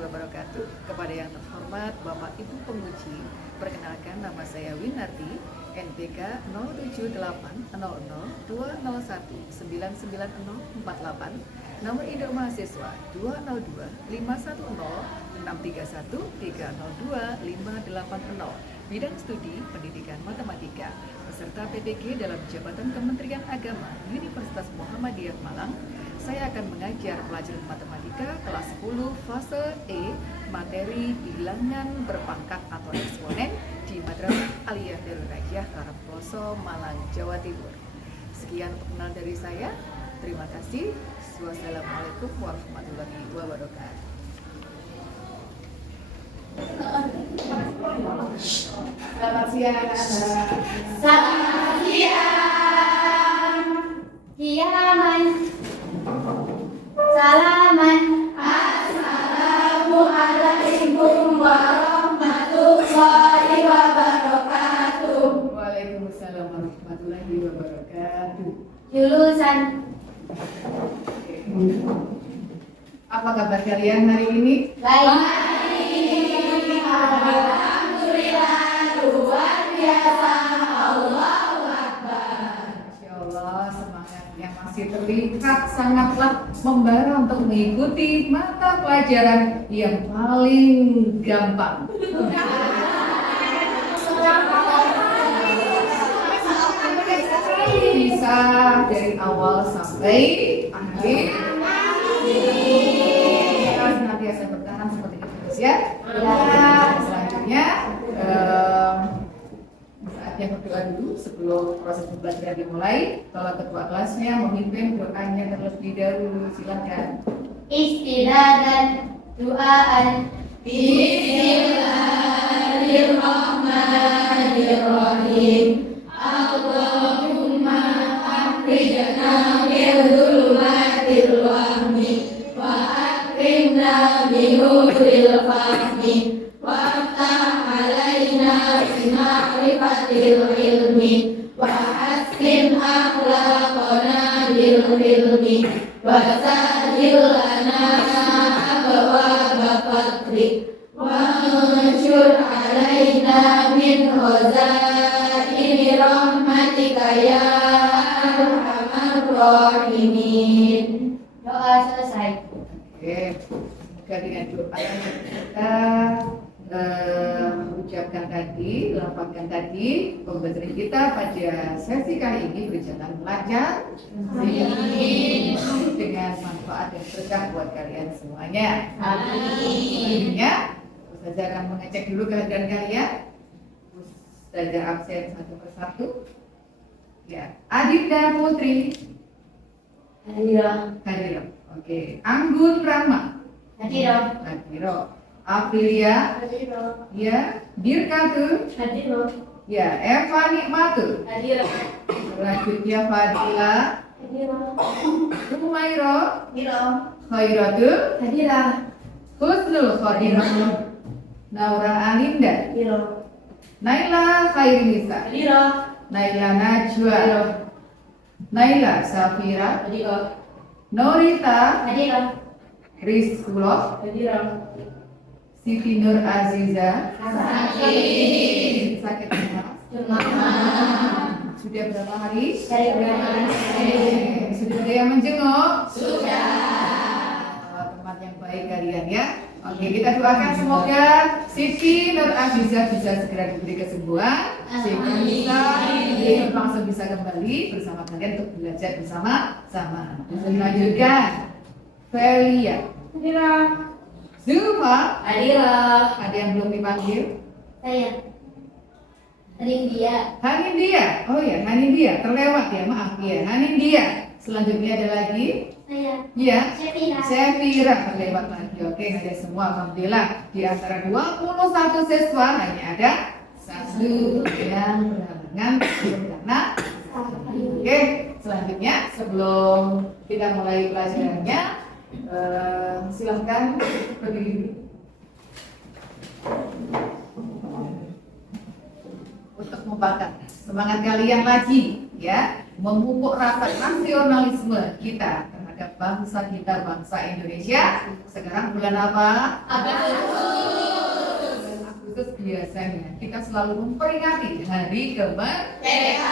wabarakatuh. Kepada yang terhormat Bapak Ibu Penguji, perkenalkan nama saya Winarti, NPK 0780020199048, nomor induk mahasiswa 20251631302 bidang studi pendidikan matematika, peserta PPG dalam jabatan Kementerian Agama Universitas Muhammadiyah Malang. Saya akan mengajar pelajaran matematika kelas 10 fase E, materi bilangan berpangkat atau eksponen di Madrasah Aliyah Darul Rajah Karangploso, Malang, Jawa Timur. Sekian perkenalan dari saya. Terima kasih. Wassalamualaikum warahmatullahi wabarakatuh. Selamat siang, Selamat siang. Kiaman. Salaman. Assalamualaikum warahmatullahi wabarakatuh. Waalaikumsalam warahmatullahi wabarakatuh. Jurusan. Apa kabar kalian hari ini? Baik. Alhamdulillah, luar biasa. Allahu Akbar. Masya Allah, semangatnya masih terlihat sangatlah membara untuk mengikuti mata pelajaran yang paling gampang. Bisa dari awal sampai akhir. Kita senantiasa bertahan seperti itu terus ya. Selanjutnya saatnya berdoa dulu sebelum proses pembelajaran dimulai. Kalau ketua kelasnya memimpin doanya terlebih dahulu, silakan. Istidadan doaan. Bismillahirrahmanirrahim. Allahumma akhrijna min dhulumatil wahmi wa akrimna bi nuril fahmi waftah alaina bi ma'rifatil ilmi wa hassin akhlaqana bil hilmi wa sahhil lana abwaaba fadlik wa anshur alaina min khazaini rahmatika ya arhamar rahimin. Doa selesai. Oke, semoga dengan doa yang kita ucapkan tadi, lafazkan tadi, pembelajaran kita pada sesi kali ini berjalan lancar, dengan manfaat dan berkah buat kalian semuanya. Amin. Selanjutnya, Ustazah akan mengecek dulu kehadiran kalian. Ustazah absen satu persatu. Ya, Adinda Putri. Hadira. Hadiro. Oke, Anggun Rama. Hadira. Hadiro. Aprilia. Hadira. Ya, Dirkatu. Hadira. Ya, Eva Nikmatu. Hadira. Selanjutnya Fadila. Hadira. Umairo. Hadira. Khairatu. Hadira. Husnul Khotimah. Naura Alinda. Hadira. Naila Khairinisa. Hadira. Naila Najwa. Naila Safira. Hadira. Norita. Hadira. Rizkullah. Hadira. Siti Nur Aziza. Sakit. Sakit demam. Demam. Sudah berapa hari? Dari bulan. Sudah ada yang menjenguk? Sudah. Tempat yang baik kalian ya. Oke, kita doakan semoga Siti Nur Aziza bisa segera diberi kesembuhan sehingga bisa langsung bisa kembali bersama kalian untuk belajar bersama-sama. Bisa dilanjutkan. Felia. Hadira. Zulfa. Hadira. Ada yang belum dipanggil? Saya. Rindia. Hanindia. Oh ya, Hanindia. Terlewat ya, maaf ya. Hanindia. Selanjutnya ada lagi? Saya. Ya. Syafira. Syafira terlewat lagi. Oke, ada semua. Alhamdulillah. Di antara 21 siswa hanya ada satu yang berhalangan karena. Oke, selanjutnya sebelum kita mulai pelajarannya, silahkan berdiri untuk membakar semangat kalian lagi ya, memupuk rasa nasionalisme kita terhadap bangsa kita, bangsa Indonesia. Sekarang bulan apa? Agustus biasanya kita selalu memperingati Hari Kemerdekaan.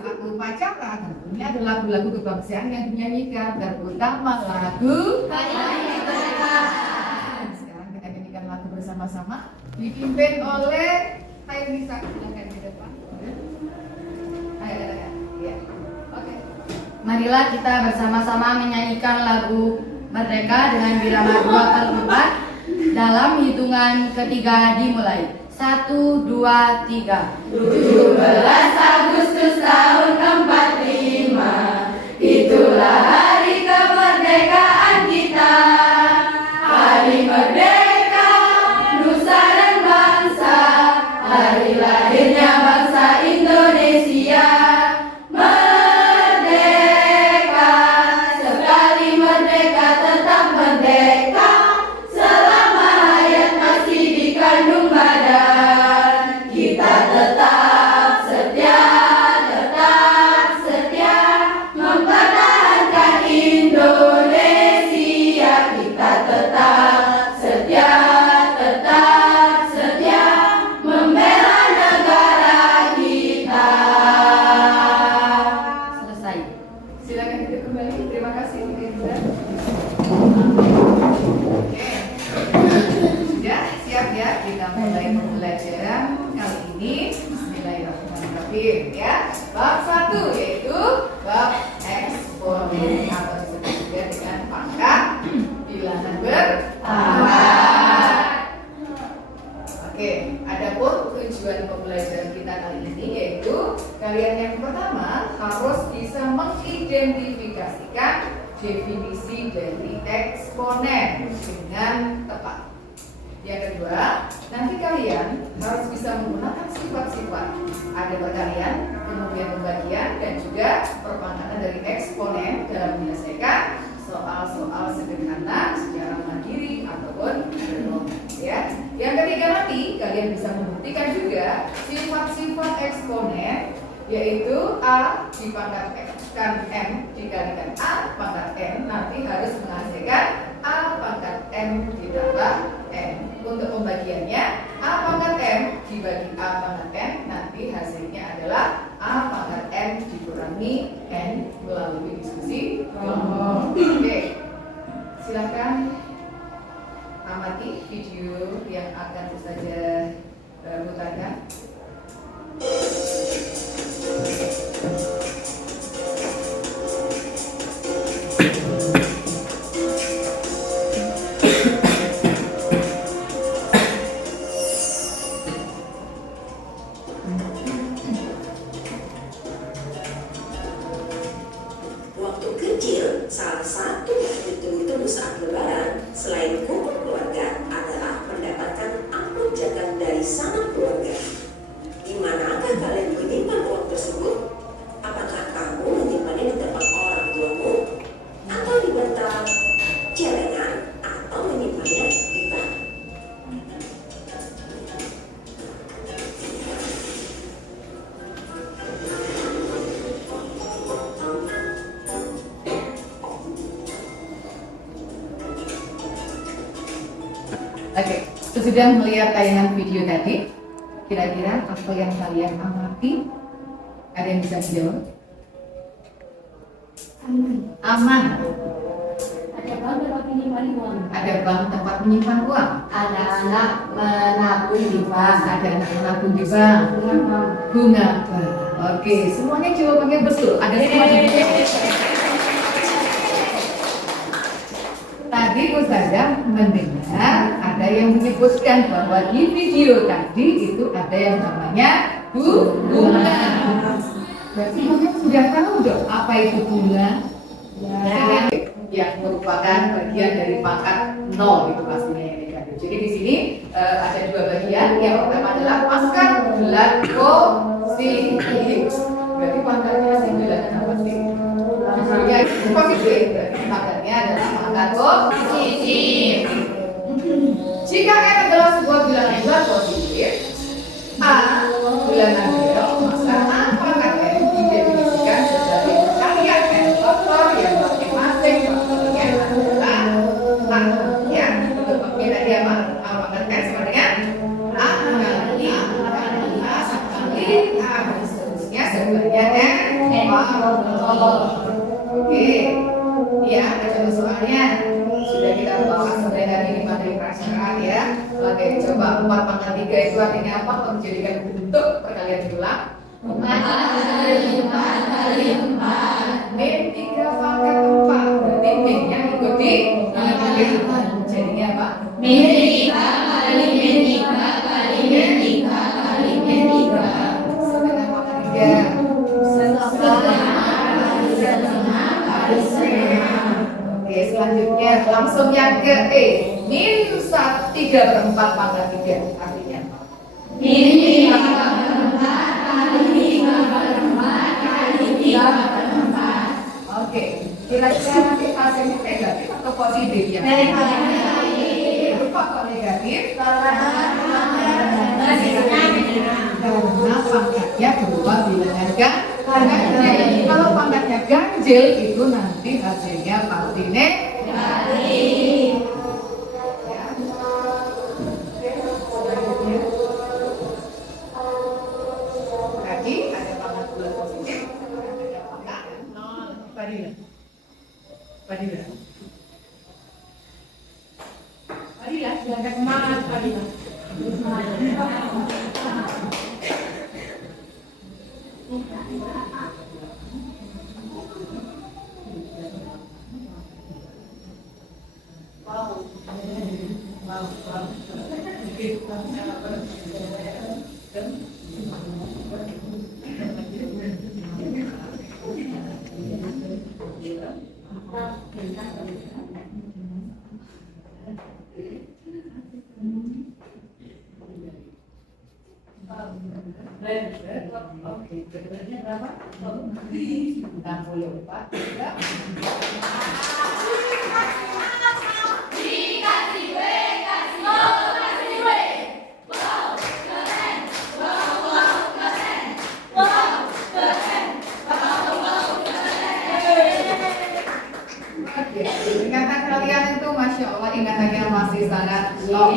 Saat upacara tentunya ada lagu-lagu kebangsaan yang dinyanyikan, terutama lagu Kemerdekaan. Sekarang kita nyanyikan lagu bersama-sama, dipimpin oleh Nisa. Silakan di depan. Ayo. Ya. Oke. Marilah kita bersama-sama menyanyikan lagu Merdeka dengan birama 2 per 4 dalam hitungan ketiga dimulai. 1, 2, 3. 17 Agustus tahun 45, itulah hari kemerdekaan kita. Hari merdeka, nusa dan bangsa, hari lahirnya bangsa Indonesia. Merdeka, sekali merdeka tetap merdeka, selama hayat masih dikandung badan. Kita tetap setia mempertahankan Indonesia. Kita tetap setia membela negara kita. Selesai. Silakan kita kembali. Terima kasih Oke. Sudah siap ya? Kita mulai pembelajaran kali ini. Bismillahirrahmanirrahim ya. Bab 1 yaitu bab eksponen atau disebut juga dengan pangkat bilangan berpangkat. Oke, adapun tujuan pembelajaran kita kali ini yaitu kalian yang pertama harus bisa mengidentifikasikan definisi dari eksponen dengan tepat. Yang kedua, nanti kalian harus bisa menggunakan sifat-sifat. Ada perkalian, kemudian pembagian, dan juga perpangkatan dari eksponen dalam menyelesaikan soal-soal sederhana secara mandiri ataupun berkelompok. Ya. Yang ketiga nanti kalian bisa membuktikan juga sifat-sifat eksponen, yaitu A dipangkatkan M dikalikan A pangkat N nanti harus menghasilkan A pangkat M ditambah N. Untuk pembagiannya A pangkat M dibagi A pangkat N nanti hasilnya adalah A pangkat M dikurangi N melalui diskusi kelompok. Oke, silakan amati video yang akan saya putarkan. Waktu kecil, salah satu yang ditunggu-tunggu saat lebaran selain kumpul keluarga adalah mendapatkan amplop jajan dari sanak keluarga. Di manakah kalian menyimpan uang tersebut? Apakah kamu menyimpannya di tempat orang tuamu? Atau di bantal celengan? Atau menyimpannya di bank? Oke, sesudah melihat tayangan video tadi, kira-kira apa yang kalian amati? Ada yang bisa menjawab? Aman. Ada bank tempat menyimpan uang. Ada bank tempat menyimpan uang. Ada anak menabung di bank. Ada anak menabung di bank. Bunga bank. Oke, semuanya jawabannya betul. Ada semua di Tadi Ustazah mendengar ada yang menyebutkan bahwa di video tadi itu ada yang namanya bunga. Berarti kalian sudah tahu dong apa itu bunga? Ya. Yang merupakan bagian dari pangkat 0 itu pastinya yang negatif. Jadi di sini ada dua bagian. Yang pertama adalah pangkat bulat positif. Berarti pangkatnya 9 apa sih? Ya, positif. Berarti pangkatnya adalah pangkat positif. Jika n adalah sebuah bilangan bulat positif, a bilangan real, maka a pangkat n didefinisikan sebagai perkalian n faktor yang bagaimana Oke, tadi apa? Pangkat kan sama dengan A kali A kali A dan seterusnya sebanyak N. Oke, ya ada contoh soalnya sudah kita bahas sore tadi di materi prasyarat ya. Oke, coba 4 pangkat 3 itu artinya apa? Kalau dijadikan bentuk perkalian ulang 4 kali 4 min 3 pangkat 4. Berarti min nya ikuti pangkat 4. Jadinya apa? Min 3 kali min 3 kali min 3 kali min 3 Setengah pangkat 3. Oke, selanjutnya langsung yang ke E. Min 3/4 pangkat 3 artinya apa? Min 3/4 kali 3/4 kali 3/4. Oke, kira-kira nanti hasilnya negatif atau positif ya? Negatif. Kenapa kok negatif? Karena pangkatnya berupa bilangan ganjil. Kalau pangkatnya ganjil itu nanti hasilnya pasti negatif. Ya. Berarti ada pangkat bulat positif, ada pangkat nol. Padilla. Silakan semangat Padilla. Oke, kedengarannya berapa? 64. Ingatan kalian itu Masya Allah ingatannya masih sangat low.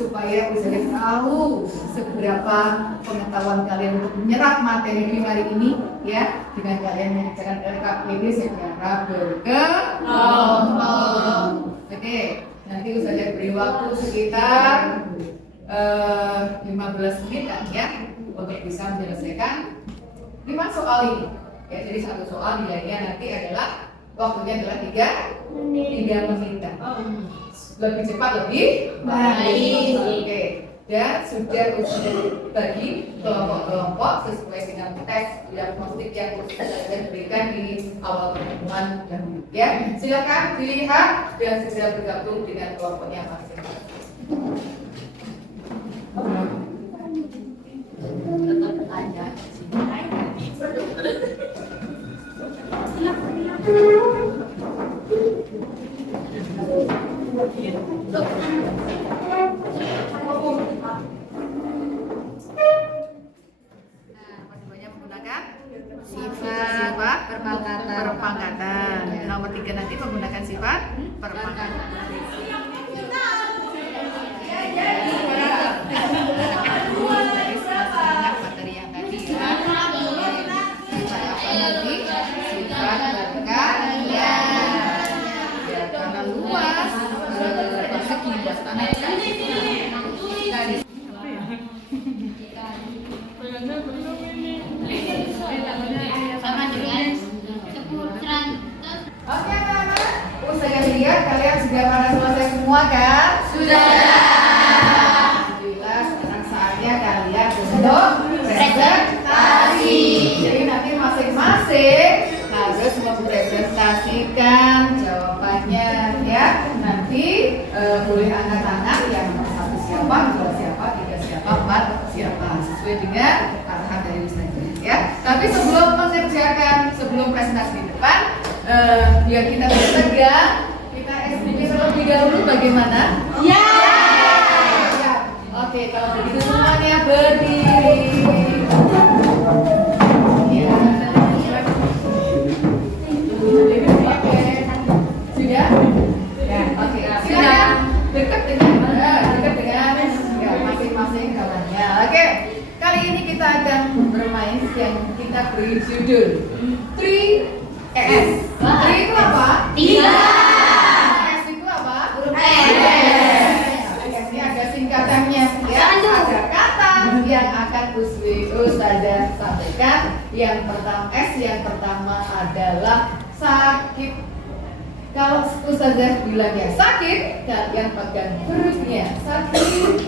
Supaya bisa tahu seberapa pengetahuan kalian untuk menyerap materi di hari ini ya, dengan kalian mengerjakan LKPD secara berkelompok. Oke, nanti Ustazah beri waktu sekitar 15 menit ya untuk bisa menyelesaikan 5 soal ini. Ya, jadi satu soal nilainya nanti adalah waktunya adalah 3 menit. Lebih cepat lebih baik. Oke. Dan sudah bagi kelompok-kelompok sesuai dengan tes diagnostik yang saya berikan di awal pertemuan dahulu. Ya, silakan dilihat dan segera bergabung dengan kelompoknya masing-masing. Tetap aja. Menggunakan sifat perpangkatan. Nomor 3 nanti menggunakan sifat perpangkatan. Materi yang tadi ya. Sifat apa nanti? Sifat berkalian. Ya, karena luas persegi luas tanah sama dengan 10 Oke anak-anak, saya lihat kalian sudah pada selesai semua kan? Sudah. Alhamdulillah, sekarang saatnya kalian untuk presentasi. Jadi nanti masing-masing harus mempresentasikan jawabannya ya. Nanti boleh angkat tangan yang nomor 1 siapa, 2 siapa, 3 siapa, 4 siapa, sesuai dengan arahan dari Ustazah ya. Tapi sebelum presentasi di depan, biar kita bertegang, kita SPP terlebih dahulu bagaimana? Ya. Oke, kalau begitu semuanya berdiri. yang kita beri judul 3S. 3 itu apa? 3. S itu apa? Huruf S. Ini ada singkatannya ya. Ada kata yang akan Ustazah sampaikan. Yang pertama S, yang pertama adalah sakit. Kalau Ustazah bilangnya sakit, kalian pegang hurufnya sakit.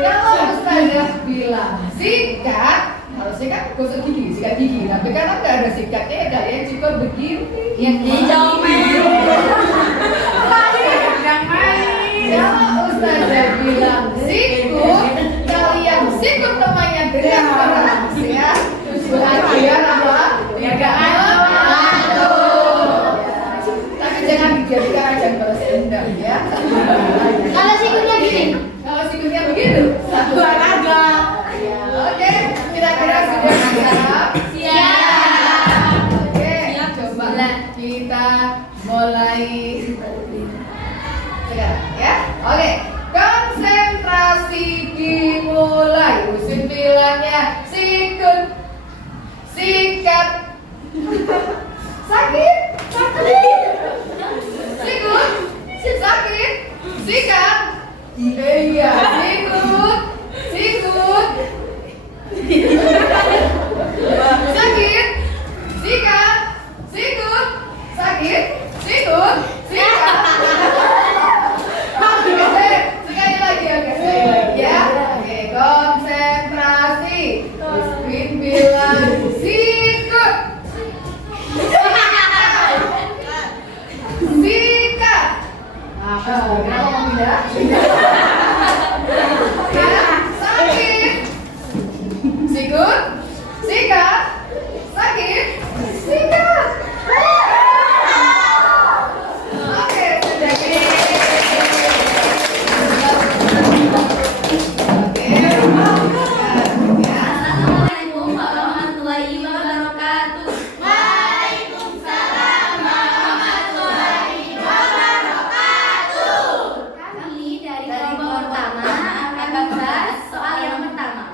Kalau Ustazah bilang sikat, harusnya kan gosok gigi, sikat gigi. Tapi karena nggak ada sikatnya, ya kalian cukup begini. Yang dicomel. Kalau Ustazah bilang sikut, kalian sikut temannya dengan keras ya. Belajar apa? Tidak tapi jangan dijadikan ajang balas dendam ya. Kalau sikutnya gini. Kalau sikutnya begitu, satu olahraga. Ya, oke. Kira-kira sudah siap? Siap. Oke, Siap. coba kita mulai sekarang ya. Oke, konsentrasi dimulai. Usin bilangnya sikut, sikat, sakit, sikut, sakit, sikat. Iya, sikut, sakit, sikat, sikut, sakit, sikut, sikat. Oke, sekali lagi ya. Oke, konsentrasi. Uspin bilang sikut, sikat. Kenapa mau pindah? Sakit, sikut, sikat, sakit, sikat. Oke, sudah oke. Assalamualaikum warahmatullahi wabarakatuh. Waalaikumsalam warahmatullahi wabarakatuh. Kami dari kelompok pertama akan membahas soal yang pertama.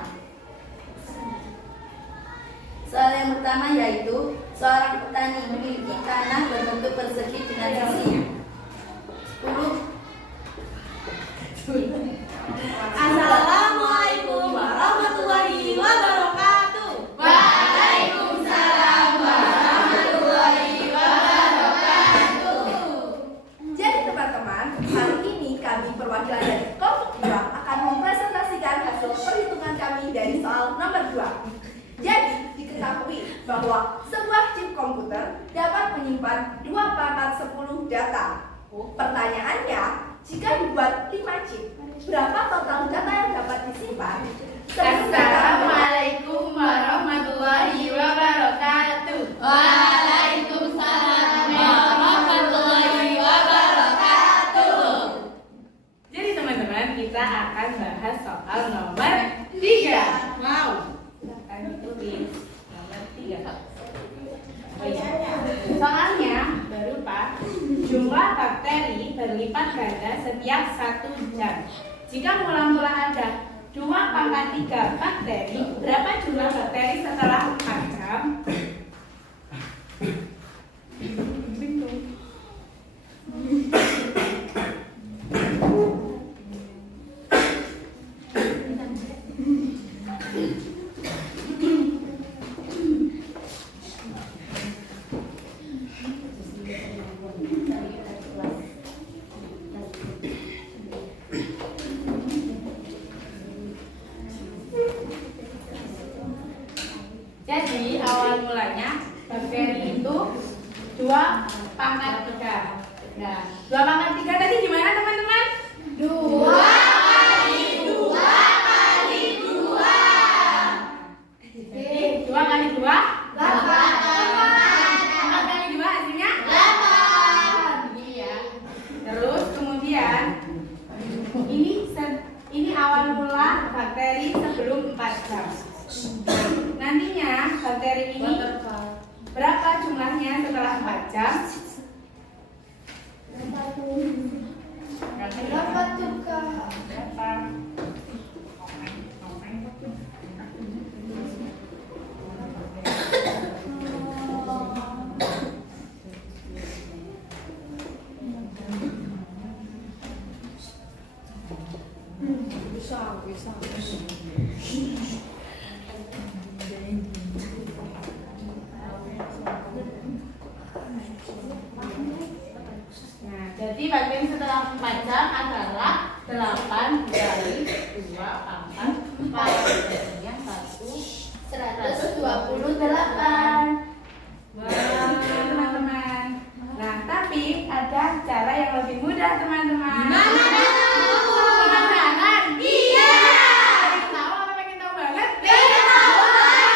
Soal yang pertama yaitu seorang petani memiliki tanah berbentuk persegi dengan sisi 10. Assalamualaikum warahmatullahi wabarakatuh. Waalaikumsalam warahmatullahi wabarakatuh. Jadi teman-teman, hari ini kami perwakilan dari kelompok 2 akan mempresentasikan hasil perhitungan kami dari soal nomor 2. Jadi, diketahui bahwa sebuah chip komputer dapat menyimpan 2 pangkat 10 data. Pertanyaannya, jika dibuat 5 chip, berapa total data yang dapat disimpan? Assalamualaikum warahmatullahi wabarakatuh. Waalaikumsalam warahmatullahi wabarakatuh. Jadi teman-teman, kita akan bahas soal nomor 3. Wow. Akan ditulis nomor 3. Oh iya. Soalnya berupa jumlah bakteri berlipat ganda setiap 1 jam. Jika mula-mula ada 2/3 bakteri, berapa jumlah bakteri setelah 4 jam? Jadi awal mulanya bakteri itu 2/3. Nah, 2/3 tadi gimana teman-teman? 2 kali 2 kali 2. Jadi 2 kali 2 8. 4 kali 2 hasilnya 8. Iya. Terus kemudian ini awal mula bakteri sebelum 4 jam. Nantinya bakteri ini berapa jumlahnya setelah 4 jam? Berapa tuh, Kak? Nah, jadi bagian setelah 4 jam adalah 8 kali 2 pangkat 4. Jadinya 128. Wah, teman-teman. Nah, tapi ada cara yang lebih mudah, teman-teman. Penasaran? Iya. Pengen tahu apa pengen tahu banget? Pengen tahu banget.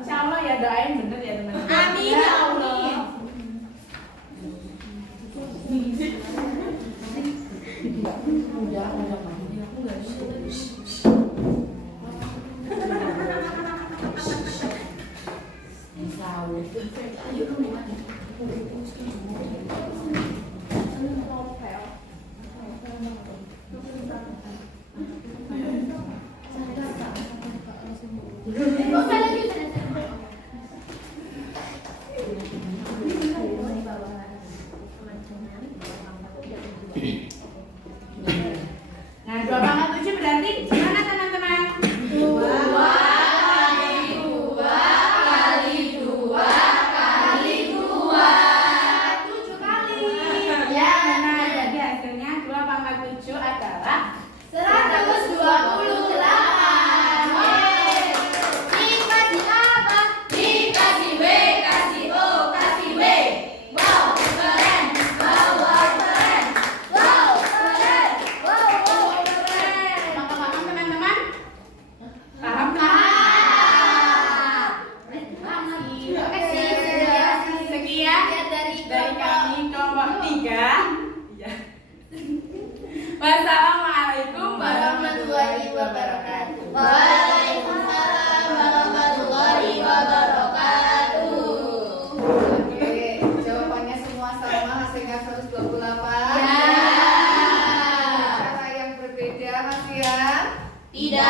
Insya Allah ya, doain bener ya, teman-teman. Amin ya Allah. Nah, 2 pangkat 7 berarti gimana, teman-teman? 2 kali 2 kali 2 kali 2. 7 kali. Ya, Nah, jadi hasilnya 2 pangkat 7 adalah 128. Dikasih apa? Dikasih W, kasih O, kasih W. Wow, keren. Wow, keren. Wow, keren. Wow, keren. paham, teman-teman? Paham? Sekian dari kami kelompok 3. Iya. Wassalamualaikum warahmatullahi wabarakatuh. Waalaikumsalam warahmatullahi wabarakatuh. Oke, jawabannya semua sama, hasilnya 128. Ya. Cara yang berbeda, Mas Ian? Tidak.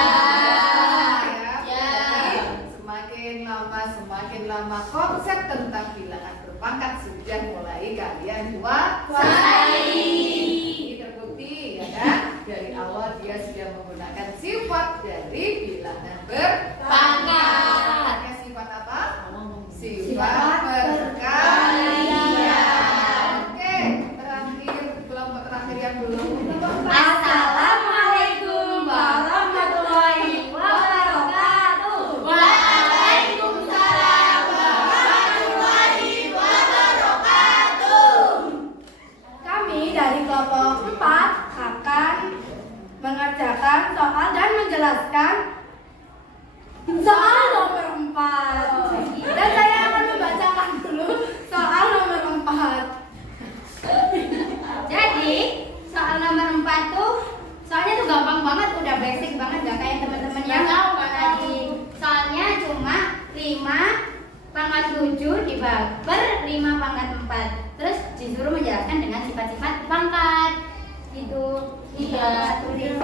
Ya. Jadi, semakin lama konsep tentang bilangan berpangkat sudah mulai kalian Kuasai. Ini terbukti, ya kan? Dari awal dia sudah menggunakan sifat dari bilangan Pangkat. Sifat apa? Sifat perkalian. Oke, terakhir kelompok terakhir yang belum. Assalamualaikum warahmatullahi wabarakatuh. Waalaikumsalam warahmatullahi wabarakatuh. Kami dari kelompok 4 akan mengerjakan soal dan menjelaskan soal nomor 4. Dan saya akan membacakan dulu soal nomor 4. Jadi soal nomor 4 tuh soalnya tuh gampang banget, udah basic banget, gak kayak teman-teman yang tadi. Soalnya cuma 5 pangkat 7 dibagi per 5 pangkat 4. Terus disuruh menjelaskan dengan sifat-sifat pangkat. Itu tidak tulis.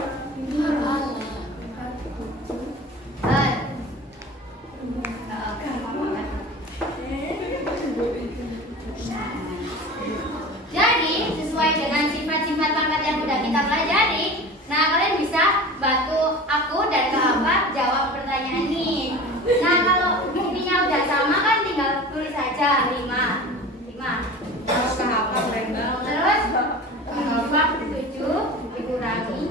Jadi sesuai dengan sifat-sifat pangkat yang udah kita pelajari, nah kalian bisa bantu aku dan Kak Apa jawab pertanyaan ini. Nah kalau buktinya udah sama kan tinggal tulis aja 5. Terus sifat 7 dikurangi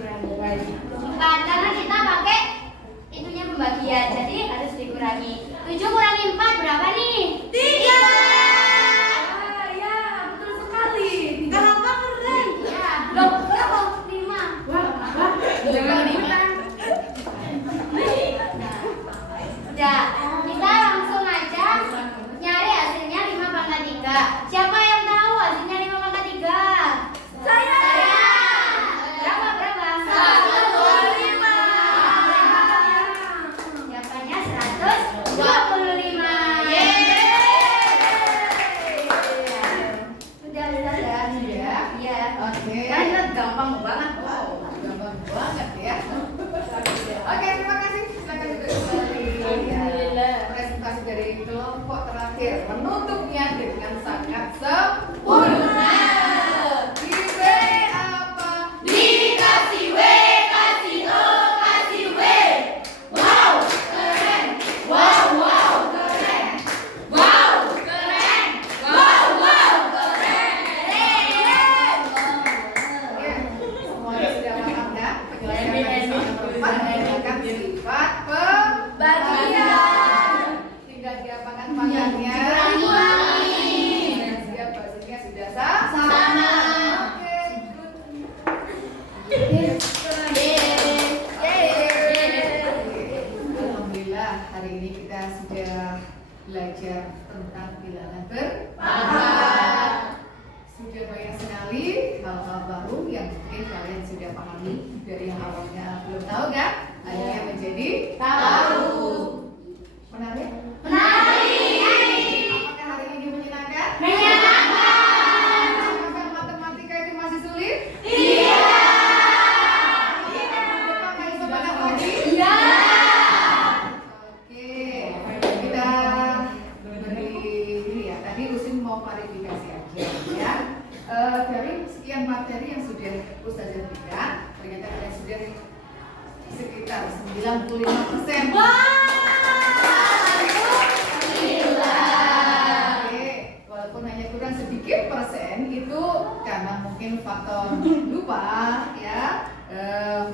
4 karena kita pakai itunya pembagian, jadi harus dikurangi. 7 kurangi 4 berapa nih? 3. Ya, betul sekali. Apa keren? Ya, loh, kok 5? Jangan ikutan. Udah, kita langsung aja nyari hasilnya 5 pangkat 3. Siapa yang tahu hasilnya 5 pangkat 3? Saya. Berapa? 125. Jawabannya 125. Sudah ya? Iya. Oke. Kan itu gampang banget. Wow, gampang banget ya. Oke, terima kasih. Silakan juga kembali. Alhamdulillah. Presentasi dari kelompok terakhir menutupnya dengan sangat sempurna. Di B apa? Dikasih lipat pembagian. Tinggal diapakan panggilannya? Siap, bahasanya sudah sama. Oke, alhamdulillah hari ini kita sudah belajar tentang bilangan berempat. Sudah banyak sekali hal-hal baru yang mungkin kalian sudah pahami dari yang awalnya belum tahu kan? Akhirnya menjadi tahu. Menarik? Apakah hari ini menyenangkan? Apakah matematika itu masih sulit? Apakah masih banyak lagi? Oke, kita beri ini ya. Tadi Usin mau klarifikasi aja ya. Dari sekian materi yang sudah Ustazah berikan, ternyata kalian sudah sekitar 95%. Oke, walaupun hanya kurang sedikit persen itu karena mungkin faktor lupa ya,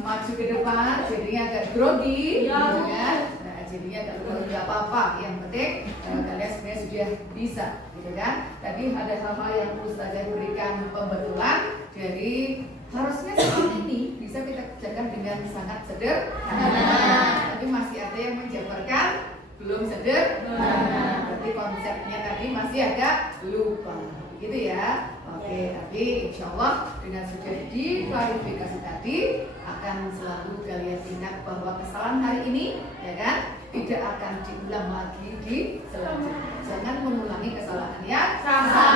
maju ke depan jadinya agak grogi, gitu kan? Nah, jadinya agak grogi nggak apa-apa. Yang penting kalian sebenarnya sudah bisa, gitu kan? Tadi ada hal-hal yang Ustazah berikan pembetulan, jadi harusnya soal ini bisa kita kerjakan dengan sangat sederhana. Tapi masih ada yang menjabarkan belum sederhana. Berarti konsepnya tadi masih agak lupa, gitu ya. Oke, tapi insya Allah dengan sudah diklarifikasi tadi akan selalu kalian ingat bahwa kesalahan hari ini, ya kan, tidak akan diulang lagi di selanjutnya. Jangan mengulangi kesalahan yang sama.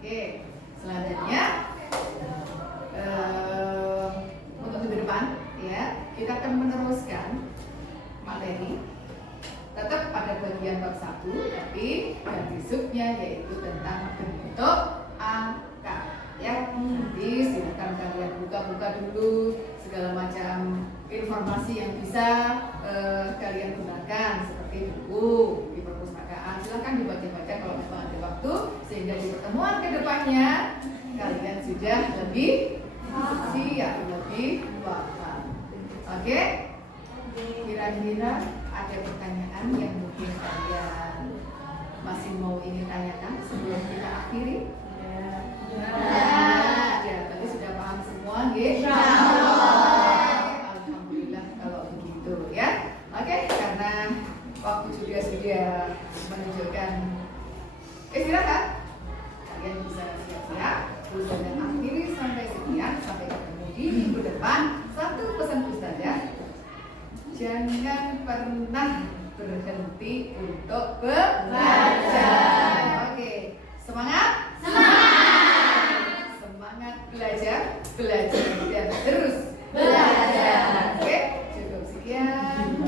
Oke, selanjutnya untuk minggu depan, ya, kita akan meneruskan materi tetap pada bagian bab 1, tapi ganti subnya yaitu tentang bentuk angka. Ya, nanti silakan kalian buka-buka dulu segala macam informasi yang bisa kalian gunakan seperti buku di perpustakaan. Silakan dibaca-baca kalau memang ada waktu, sehingga di pertemuan kedepannya kalian sudah lebih siap, lebih paham. Oke? Kira-kira ada pertanyaan yang mungkin kalian masih mau ingin tanyakan sebelum kita akhiri? Ya, tadi sudah paham semua, gitu? Alhamdulillah kalau begitu ya. Oke, karena waktu juga sudah menunjukkan istirahat, kalian bisa siap-siap. Ustazah akhiri sampai sekian, sampai ketemu di minggu depan. Satu pesan Ustazah, jangan pernah berhenti untuk belajar. Oke, semangat? Semangat belajar dan terus belajar. Oke, cukup sekian.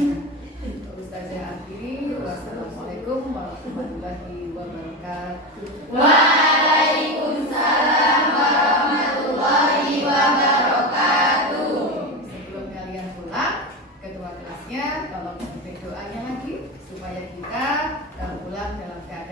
Ustazah akhiri. Wassalamualaikum warahmatullahi wabarakatuh. Waalaikumsalam warahmatullahi wabarakatuh. Sebelum kalian pulang, ketua kelasnya tolong pimpin doanya lagi supaya kita pulang dalam keadaan